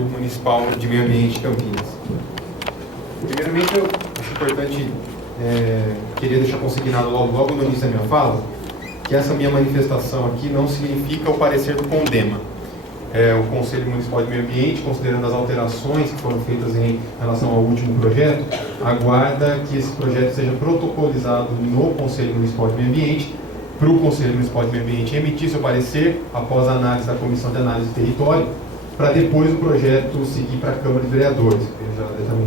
Municipal de Meio Ambiente de Campinas. Primeiramente, eu acho importante, queria deixar consignado logo no início da minha fala, que essa minha manifestação aqui não significa o parecer do CONDEMA. O Conselho Municipal de Meio Ambiente, considerando as alterações que foram feitas em relação ao último projeto, aguarda que esse projeto seja protocolizado no Conselho Municipal de Meio Ambiente, para o Conselho Municipal de Meio Ambiente emitir seu parecer após a análise da Comissão de Análise do Território, para depois o projeto seguir para a Câmara de Vereadores. Eu já também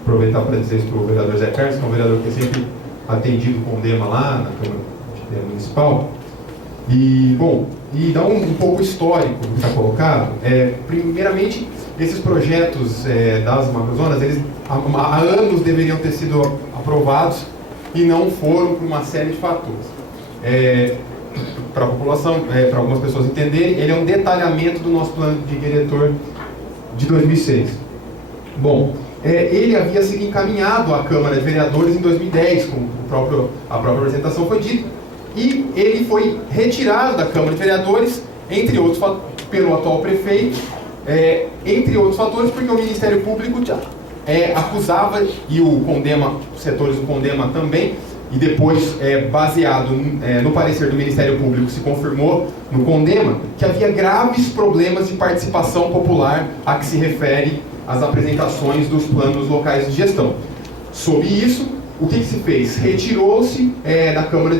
aproveitar para dizer isso para o vereador Zé Carlos, que é um vereador que é sempre atendido com o CONDEMA lá na Câmara Municipal. E, bom, e dar um pouco histórico do que está colocado. Primeiramente, esses projetos das macrozonas, eles há anos deveriam ter sido aprovados e não foram por uma série de fatores. Para a população, para algumas pessoas entenderem, ele é um detalhamento do nosso plano de diretor de 2006. Bom, ele havia sido encaminhado à Câmara de Vereadores em 2010, como a própria apresentação foi dita, e ele foi retirado da Câmara de Vereadores, entre outros, pelo atual prefeito, entre outros fatores, porque o Ministério Público acusava, e o CONDEMA, os setores do CONDEMA também, e depois, baseado no parecer do Ministério Público, se confirmou no CONDEMA, que havia graves problemas de participação popular a que se refere as apresentações dos planos locais de gestão. Sob isso, o que se fez? Retirou-se da Câmara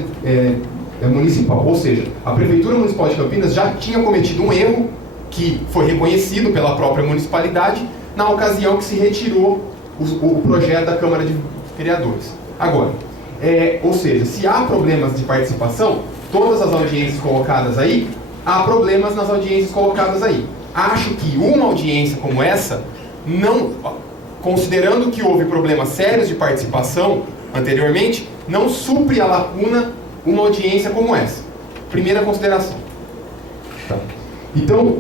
Municipal, ou seja, a Prefeitura Municipal de Campinas já tinha cometido um erro que foi reconhecido pela própria municipalidade na ocasião que se retirou o projeto da Câmara de Vereadores. Agora, ou seja, se há problemas de participação, todas as audiências colocadas aí, há problemas nas audiências colocadas aí. Acho que uma audiência como essa, não, considerando que houve problemas sérios de participação anteriormente, não supre a lacuna uma audiência como essa. Primeira consideração. Tá. Então,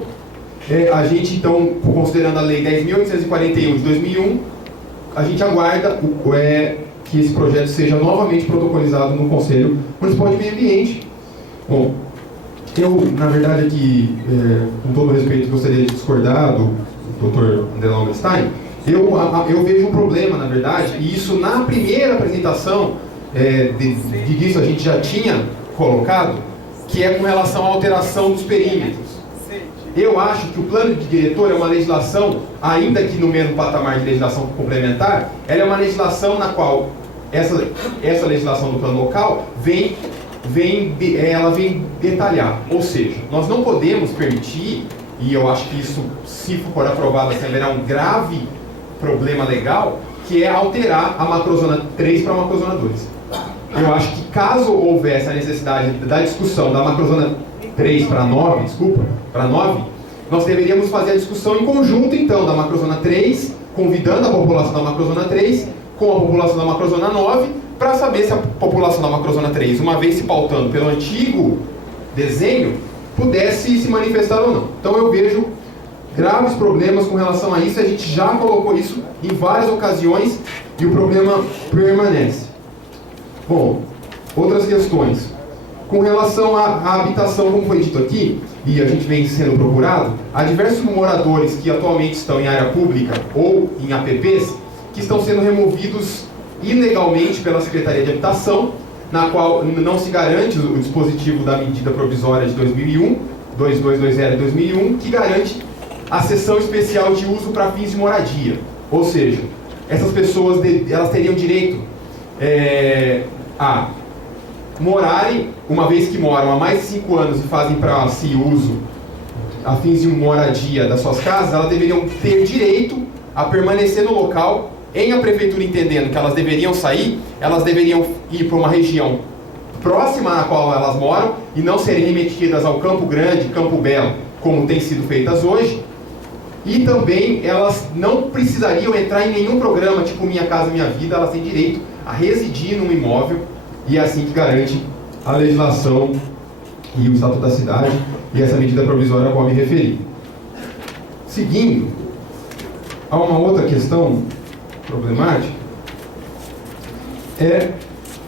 a gente, considerando a Lei 10.841 de 2001, a gente aguarda que esse projeto seja novamente protocolizado no Conselho Municipal de Meio Ambiente. Bom, eu, na verdade, aqui, com todo respeito, gostaria de discordar do Dr. André Lowenstein. Eu vejo um problema, na verdade, e isso na primeira apresentação disso a gente já tinha colocado, que é com relação à alteração dos perímetros. Eu acho que o plano de diretor é uma legislação, ainda que no mesmo patamar de legislação complementar, ela é uma legislação na qual essa legislação do plano local ela vem detalhar. Ou seja, nós não podemos permitir, e eu acho que isso, se for aprovado, haverá um grave problema legal, que é alterar a macrozona 3 para a macrozona 2. Eu acho que caso houvesse a necessidade da discussão da macrozona 3 para 9, nós deveríamos fazer a discussão em conjunto, então, da macrozona 3, convidando a população da macrozona 3 com a população da macrozona 9, para saber se a população da macrozona 3, uma vez se pautando pelo antigo desenho, pudesse se manifestar ou não. Então eu vejo graves problemas com relação a isso, a gente já colocou isso em várias ocasiões e o problema permanece. Bom, outras questões. Com relação à habitação, como foi dito aqui, e a gente vem sendo procurado, há diversos moradores que atualmente estão em área pública ou em APPs, que estão sendo removidos ilegalmente pela Secretaria de Habitação, na qual não se garante o dispositivo da medida provisória de 2001, 2220 de 2001, que garante a cessão especial de uso para fins de moradia. Ou seja, essas pessoas elas teriam direito a morarem, uma vez que moram há mais de 5 anos e fazem para si uso a fins de moradia das suas casas, elas deveriam ter direito a permanecer no local, em a prefeitura entendendo que elas deveriam sair, elas deveriam ir para uma região próxima na qual elas moram e não serem remetidas ao Campo Grande, Campo Belo, como tem sido feitas hoje. E também elas não precisariam entrar em nenhum programa tipo Minha Casa Minha Vida, elas têm direito a residir num imóvel, e é assim que garante a legislação e o Estatuto da Cidade e essa medida provisória a qual me referi. Seguindo, há uma outra questão problemática,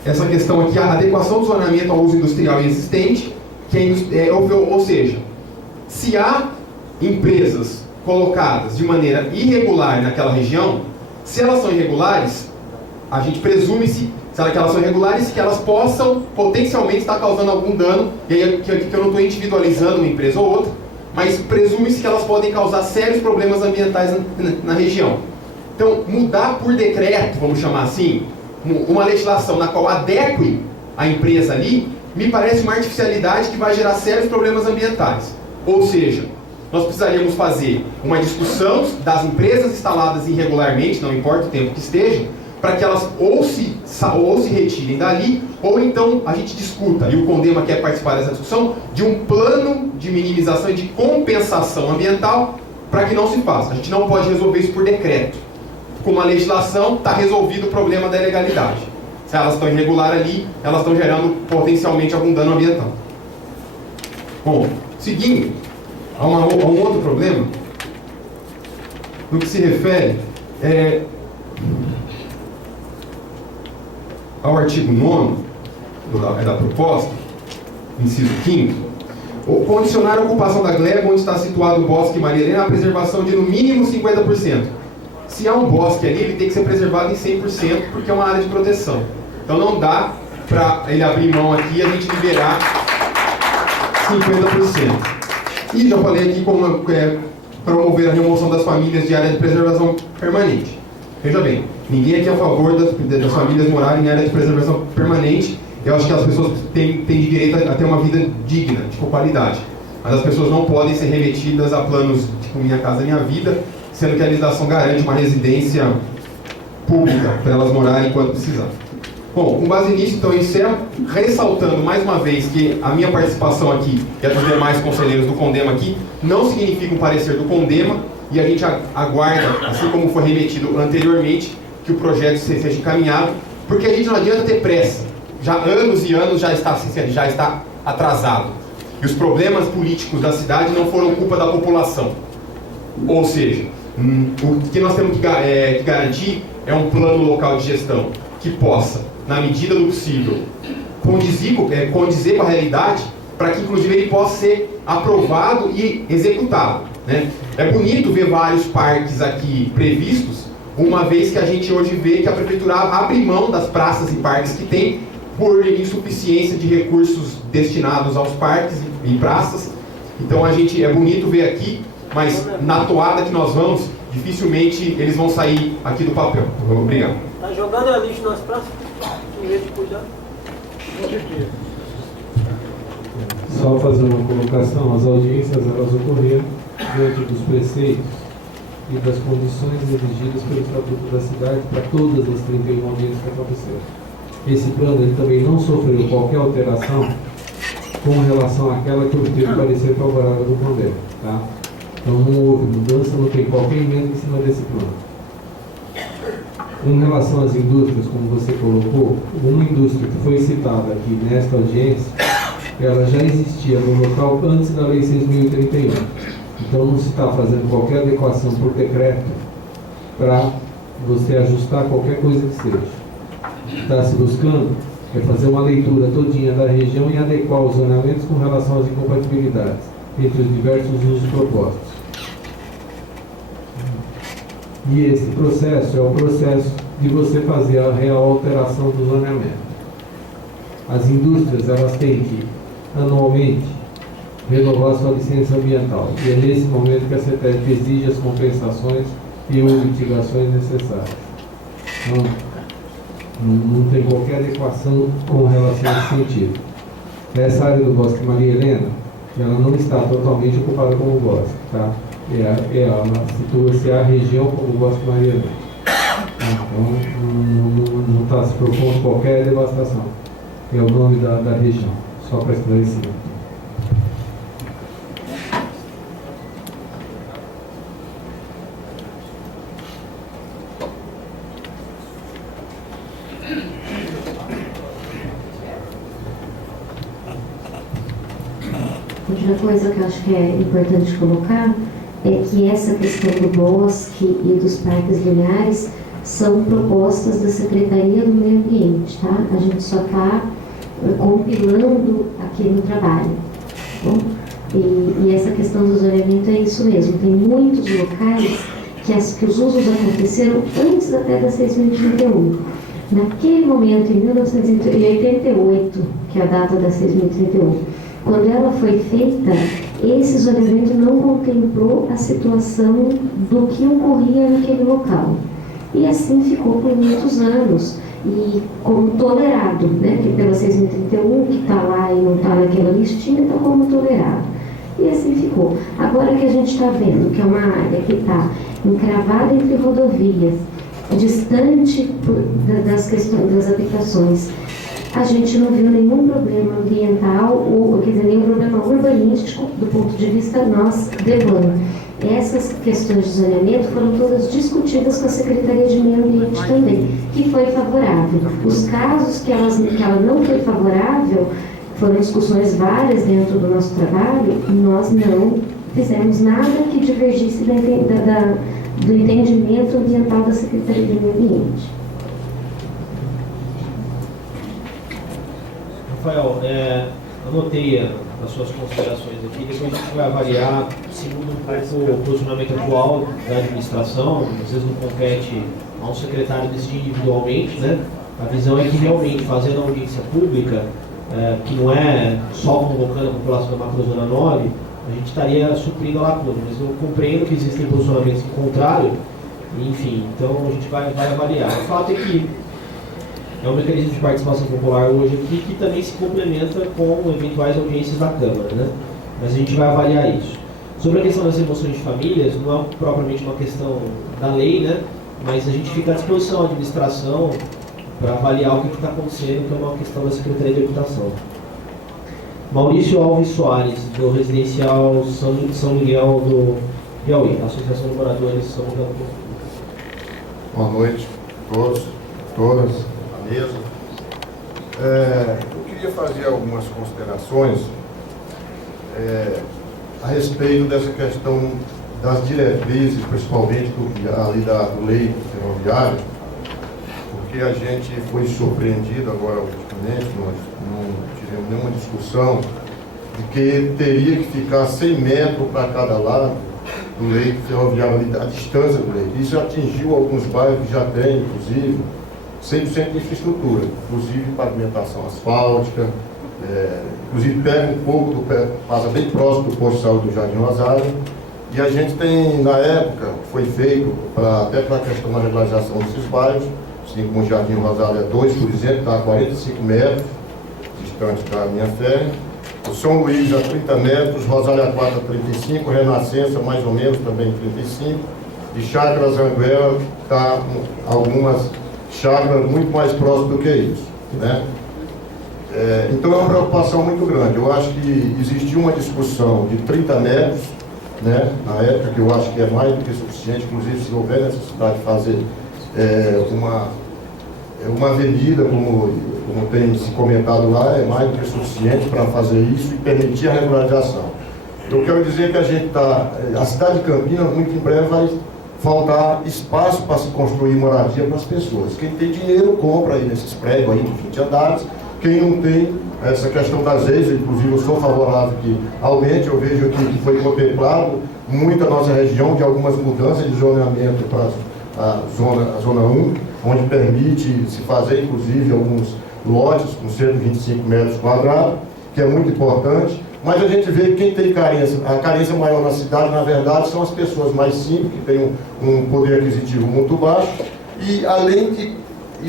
essa questão aqui, a adequação do zonamento ao uso industrial existente, ou seja, se há empresas colocadas de maneira irregular naquela região, se elas são irregulares, a gente presume-se, que elas são irregulares, que elas possam potencialmente estar causando algum dano, e aí aqui que eu não estou individualizando uma empresa ou outra, mas presume-se que elas podem causar sérios problemas ambientais na região. Então, mudar por decreto, vamos chamar assim, uma legislação na qual adeque a empresa ali, me parece uma artificialidade que vai gerar sérios problemas ambientais. Ou seja, nós precisaríamos fazer uma discussão das empresas instaladas irregularmente, não importa o tempo que estejam, para que elas ou se retirem dali, ou então a gente discuta, e o Condema quer participar dessa discussão, de um plano de minimização e de compensação ambiental para que não se faça. A gente não pode resolver isso por decreto. Com uma legislação, está resolvido o problema da ilegalidade. Se elas estão irregulares ali, elas estão gerando potencialmente algum dano ambiental. Bom, seguindo a um outro problema, no que se refere ao artigo 9º da proposta, inciso 5º, condicionar a ocupação da gleba onde está situado o bosque Maria Helena à preservação de no mínimo 50%. Se há um bosque ali, ele tem que ser preservado em 100%, porque é uma área de proteção. Então não dá para ele abrir mão aqui e a gente liberar 50%. E já falei aqui como promover a remoção das famílias de área de preservação permanente. Veja bem, ninguém aqui é a favor das famílias morarem em área de preservação permanente. Eu acho que as pessoas têm direito a ter uma vida digna, com qualidade. Mas as pessoas não podem ser remetidas a planos tipo Minha Casa Minha Vida, sendo que a legislação garante uma residência pública para elas morarem enquanto precisar. Bom, com base nisso, então eu encerro, ressaltando mais uma vez que a minha participação aqui e a dos demais conselheiros do Condema aqui não significa um parecer do Condema, e a gente aguarda, assim como foi remetido anteriormente, que o projeto seja encaminhado, porque a gente não adianta ter pressa. Já anos e anos já está atrasado. E os problemas políticos da cidade não foram culpa da população. Ou seja, o que nós temos que garantir é um plano local de gestão que possa, na medida do possível, condizer com a realidade, para que inclusive ele possa ser aprovado e executado, né? É bonito ver vários parques aqui previstos, uma vez que a gente hoje vê que a prefeitura abre mão das praças e parques que tem por insuficiência de recursos destinados aos parques e praças. Então é bonito ver aqui, mas na toada que nós vamos, dificilmente eles vão sair aqui do papel. Obrigado. Está jogando a lixo nas praças? Em vez de cuidar? Só fazer uma colocação, as audiências elas ocorreram dentro dos preceitos e das condições exigidas pelo Estatuto da Cidade para todas as 31 audiências que aconteceram. Esse plano ele também não sofreu qualquer alteração com relação àquela que obteve parecer favorável do Condema, tá? Então não houve mudança, não tem qualquer emenda em cima desse plano. Com relação às indústrias, como você colocou, uma indústria que foi citada aqui nesta audiência, ela já existia no local antes da Lei 6.031. Então não se está fazendo qualquer adequação por decreto para você ajustar qualquer coisa que seja. Está se buscando é fazer uma leitura todinha da região e adequar os zoneamentos com relação às incompatibilidades entre os diversos usos propostos. E esse processo é o processo de você fazer a real alteração do zoneamento. As indústrias elas têm que, anualmente, renovar sua licença ambiental. E é nesse momento que a CETESB exige as compensações e ou mitigações necessárias. Então, não tem qualquer adequação com relação a esse sentido. Essa área do Bosque Maria Helena, ela não está totalmente ocupada como bosque, tá? Ela situa-se a região como Bosque Maria Helena. Então, não está se propondo qualquer devastação. É o nome da região, só para esclarecer. Outra coisa que eu acho que é importante colocar é que essa questão do bosque e dos parques lineares são propostas da Secretaria do Meio Ambiente, tá? A gente só está compilando aqui no trabalho. Bom, E essa questão do zoneamento é isso mesmo. Tem muitos locais que os usos aconteceram antes até da 6.031. Naquele momento, em 1988, que é a data da 6.031, quando ela foi feita, esse zoneamento não contemplou a situação do que ocorria naquele local. E assim ficou por muitos anos, e como tolerado, né? Que pela 6.031, que está lá e não está naquela listinha, está como tolerado. E assim ficou. Agora que a gente está vendo que é uma área que está encravada entre rodovias, distante das questões das habitações, a gente não viu nenhum problema ambiental, ou quer dizer, nenhum problema urbanístico do ponto de vista nós, DEBAN. Essas questões de zoneamento foram todas discutidas com a Secretaria de Meio Ambiente também, que foi favorável. Os casos que ela não foi favorável, foram discussões várias dentro do nosso trabalho, e nós não fizemos nada que divergisse do entendimento ambiental da Secretaria de Meio Ambiente. Rafael, anotei as suas considerações aqui, depois a gente vai avaliar, segundo um pouco o posicionamento atual da administração, às vezes não compete a um secretário decidir individualmente, né? A visão é que realmente, fazendo a audiência pública, que não é só convocando a população da macrozona 9, a gente estaria suprindo a lacuna, mas eu compreendo que existem posicionamentos em contrário, enfim, então a gente vai avaliar. O fato é que é um mecanismo de participação popular hoje aqui que também se complementa com eventuais audiências da Câmara, né? Mas a gente vai avaliar isso. Sobre a questão das remoções de famílias, não é propriamente uma questão da lei, né? Mas a gente fica à disposição da administração para avaliar o que está acontecendo, que é uma questão da Secretaria de Habitação. Maurício Alves Soares, do Residencial São Miguel do Piauí, Associação de Moradores de São Miguel do Piauí. Boa noite a todos, todas, à mesa. Eu queria fazer algumas considerações a respeito dessa questão das diretrizes, principalmente do lei ferroviária, porque a gente foi surpreendido agora ultimamente, nós não tivemos nenhuma discussão de que teria que ficar 100 metros para cada lado do leito ferroviário, a distância do leito. Isso atingiu alguns bairros que já têm, inclusive, 100% de infraestrutura, inclusive pavimentação asfáltica, inclusive pega um pouco, passa bem próximo do posto de saúde do Jardim Rosário, e a gente tem, na época, foi feito, até para a questão da regularização desses bairros, assim como o Jardim Rosário 2, por exemplo, está a 45 metros, distante da linha férrea, o São Luís a 30 metros, Rosália 4 a 35, Renascença mais ou menos também 35, e Chácara Zanguela está algumas chácaras muito mais próximas do que isso, né? Então é uma preocupação muito grande. Eu acho que existiu uma discussão de 30 metros, né, na época, que eu acho que é mais do que suficiente, inclusive se houver necessidade de fazer uma avenida, como tem se comentado lá, é mais do que suficiente para fazer isso e permitir a regularização. Eu quero dizer que a cidade de Campinas, muito em breve, vai faltar espaço para se construir moradia para as pessoas. Quem tem dinheiro compra aí nesses prédios aí de 20 andares, quem não tem, essa questão das leis, inclusive eu sou favorável que aumente, eu vejo aqui que foi contemplado muito a nossa região de algumas mudanças de zoneamento para a zona 1, onde permite se fazer inclusive alguns lotes com 125 metros quadrados, que é muito importante, mas a gente vê que quem tem carência, a carência maior na cidade, na verdade, são as pessoas mais simples, que têm um poder aquisitivo muito baixo, e além de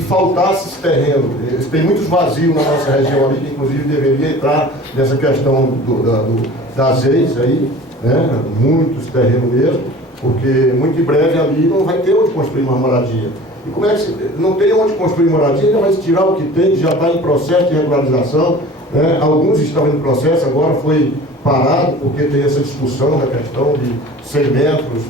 faltar esses terrenos, tem muitos vazios na nossa região ali, que inclusive deveria entrar nessa questão das leis aí, né? Muitos terrenos mesmo, porque muito em breve ali não vai ter onde construir uma moradia. E como é que não tem onde construir moradia, já vai se tirar o que tem, que já está em processo de regularização, né? Alguns estão em processo, agora foi parado, porque tem essa discussão da questão de 100 metros,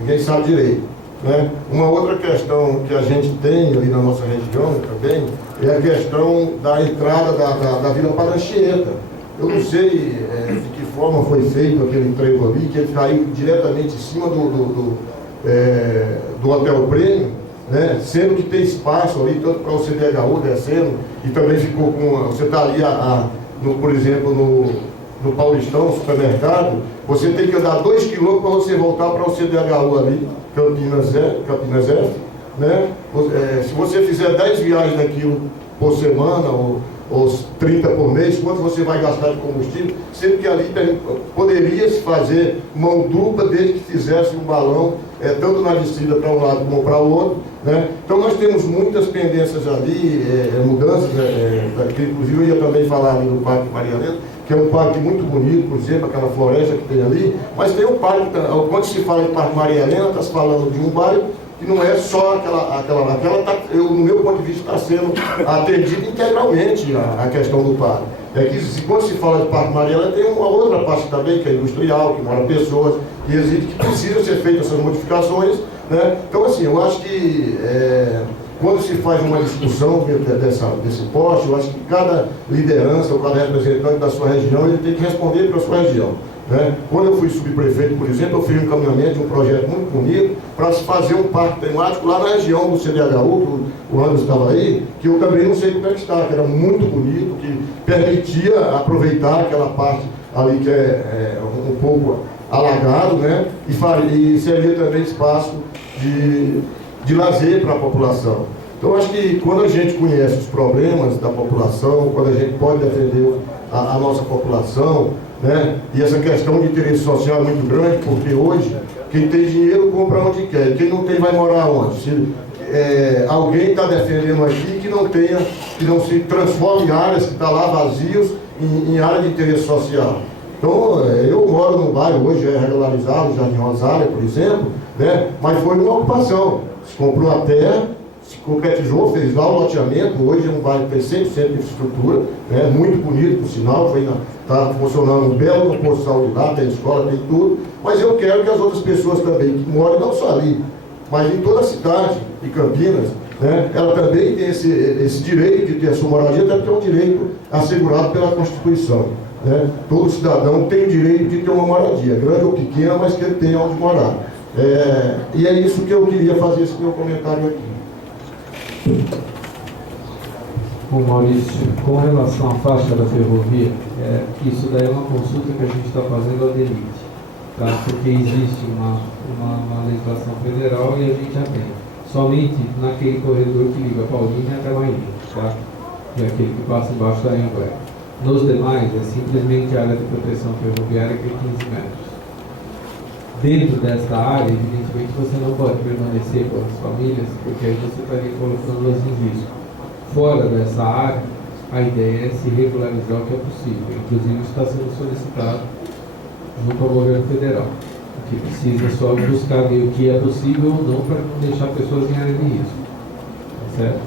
ninguém sabe direito, né? Uma outra questão que a gente tem ali na nossa região também é a questão da entrada da Vila Paranchieta. Eu não sei de que forma foi feito aquele entrego ali, que ele caiu diretamente em cima do Hotel Prêmio, né? Sendo que tem espaço ali, tanto para o CDHU descendo, e também ficou com. Você está ali, por exemplo, no Paulistão, no supermercado, você tem que andar 2 quilômetros para você voltar para o CDHU ali, Campinas F, né? Se você fizer 10 viagens daquilo por semana, ou 30 por mês, quanto você vai gastar de combustível, sendo que ali poderia-se fazer mão dupla desde que fizesse um balão, tanto na descida para um lado como para o outro, né? Então nós temos muitas pendências ali, mudanças, que inclusive eu ia também falar ali do Parque Maria Helena, que é um parque muito bonito, por exemplo, aquela floresta que tem ali, mas tem um parque, quando se fala em Parque Maria Helena, está se falando de um bairro que não é só no meu ponto de vista, está sendo atendida integralmente a questão do parque. É que quando se fala de Parque Maria Helena, tem uma outra parte também, que é industrial, que moram pessoas, que existe, que precisam ser feitas essas modificações, né? Então, assim, eu acho que quando se faz uma discussão desse poste, eu acho que cada liderança ou cada representante da sua região, ele tem que responder para a sua região, né? Quando eu fui subprefeito, por exemplo, eu fiz um encaminhamento de um projeto muito bonito para se fazer um parque temático lá na região do CDHU, que o Anderson estava aí, que eu também não sei como é que está, que era muito bonito, que permitia aproveitar aquela parte ali que é um pouco alagado, né? E seria também espaço de lazer para a população. Então, acho que quando a gente conhece os problemas da população, quando a gente pode defender a nossa população, né? E essa questão de interesse social é muito grande, porque hoje, quem tem dinheiro compra onde quer, e quem não tem vai morar onde? Se alguém está defendendo aqui que não se transforme em áreas que estão lá vazios em área de interesse social. Então, eu moro num bairro, hoje é regularizado, Jardim Rosário, por exemplo, né? Mas foi uma ocupação. Se comprou a terra, se concretizou, fez lá o loteamento, hoje é um bairro que tem 100% de infraestrutura, né? Muito bonito, por sinal, está funcionando um belo posto de saúde lá, tem escola, tem tudo, mas eu quero que as outras pessoas também, que moram não só ali, mas em toda a cidade de Campinas, né? Ela também tem esse direito de ter a sua moradia, até porque é um direito assegurado pela Constituição, né? Todo cidadão tem o direito de ter uma moradia, grande ou pequena, mas que ele tenha onde morar. E é isso que eu queria fazer esse meu comentário aqui. Bom, Maurício, com relação à faixa da ferrovia, isso daí é uma consulta que a gente está fazendo à DENIT, tá? Porque existe uma legislação federal e a gente já tem. Somente naquele corredor que liga Paulínia até Maíra, tá? E aquele que passa embaixo da Anhanguera. Nos demais, é simplesmente a área de proteção ferroviária que é 15 metros. Dentro desta área, evidentemente, você não pode permanecer com as famílias, porque aí você estaria colocando-las em risco. Fora dessa área, a ideia é se regularizar o que é possível. Inclusive, isso está sendo solicitado junto ao governo federal, que precisa só buscar o que é possível ou não para não deixar pessoas em área de risco. Tá certo?